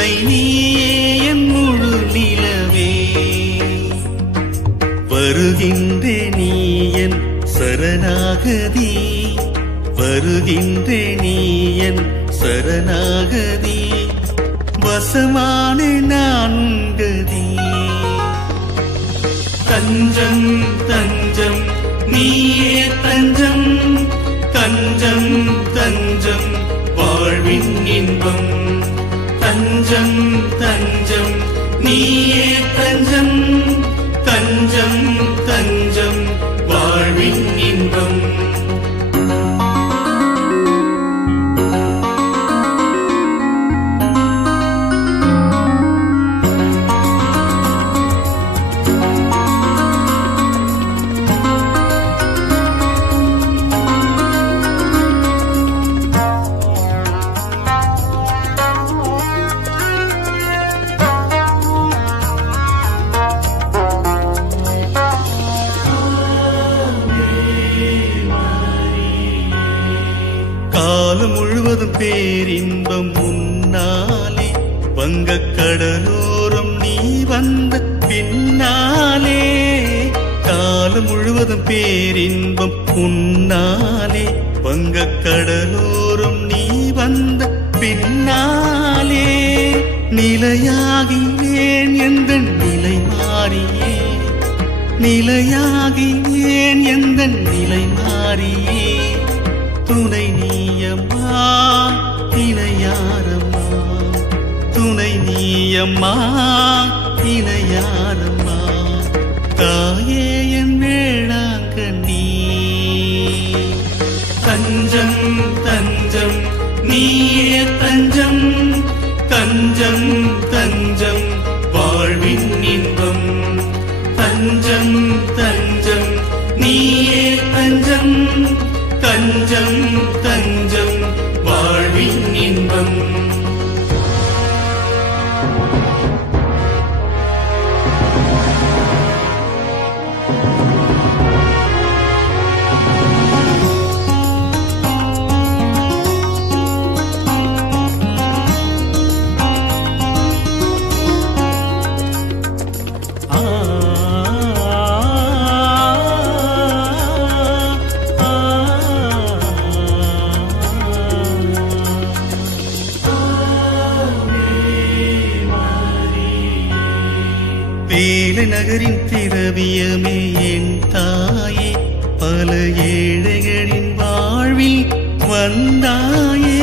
கருணை நீயே முழு நிலவே. வருகின்ற நீயன் சரணாகதி. வருகின்ற நீயன் சரணாகதி. வசமான நான் தஞ்சம் தஞ்சம் நீ நீயே பேரின்பம் முன்னாலே வங்க கடலோரம் நீ வந்த பின்னாலே காலம் முழுவதும் பேரின்பம் முன்னாலே வங்க கடலோரம் நீ வந்த பின்னாலே நிலையாகினேன் எந்த நிலை மாறியே நிலையாகினேன் எந்த நிலை மாறியே. துணை நீயம்மா இணையாரம்மா. துணை நீயம்மா இணையாரம்மா. தாயே என் வேளாங்க நீ தஞ்சம் தஞ்சம் நீயே தஞ்சம். தஞ்சம் தஞ்சம் வாழ்வின் இன்பம். தஞ்சம் தஞ்சம் தஞ்சம் தஞ்சம் வாழ்வின் இன்பம். வேலை நகரின் திரவியமே என் தாயே பல ஏழைகளின் வாழ்வில் வந்தாயே.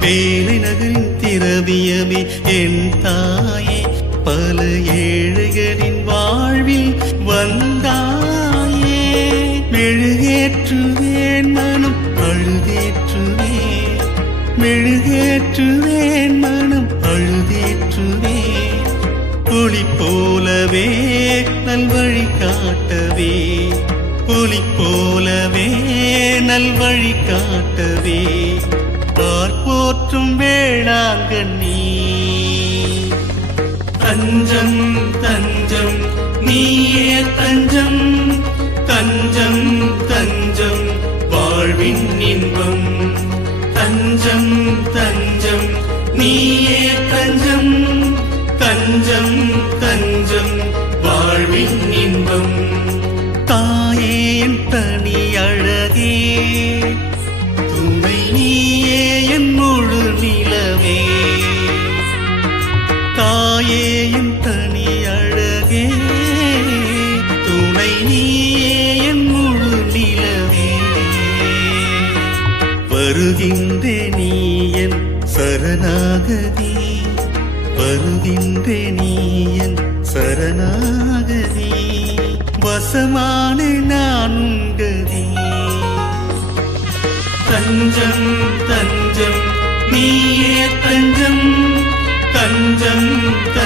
வேலை நகரின் திரவியமே என் தாயே பல ஏழைகளின் வாழ்வில் வந்தாயே. மெழுகேற்றுவேன் மனம் அழுதேற்றுவேன் மெழுகேற்றுவேன் போலவே நல்வழி காட்டவே. ஒளி போலவே நல்வழி காட்டவே. பார்ப்போற்றும் வேளாங்கண்ணி. தஞ்சம் தஞ்சம் நீயே தஞ்சம். தஞ்சம் தஞ்சம் வாழ்வின் இன்பம். தஞ்சம் தஞ்சம் நீ இன்பம். தாயே என் தனி அழகே. துணை நீயே என் முழு நிலவே தாயே என் தனி அழகே. துணை நீயே என் முழு நிலவே வருகின்ற நீ என் சரணாகதி. வருகின்ற நீ என் சரணாகதி. வசமான நான் தஞ்சம் தஞ்சம் நீயே தஞ்சம். தஞ்சம் தஞ்சம்.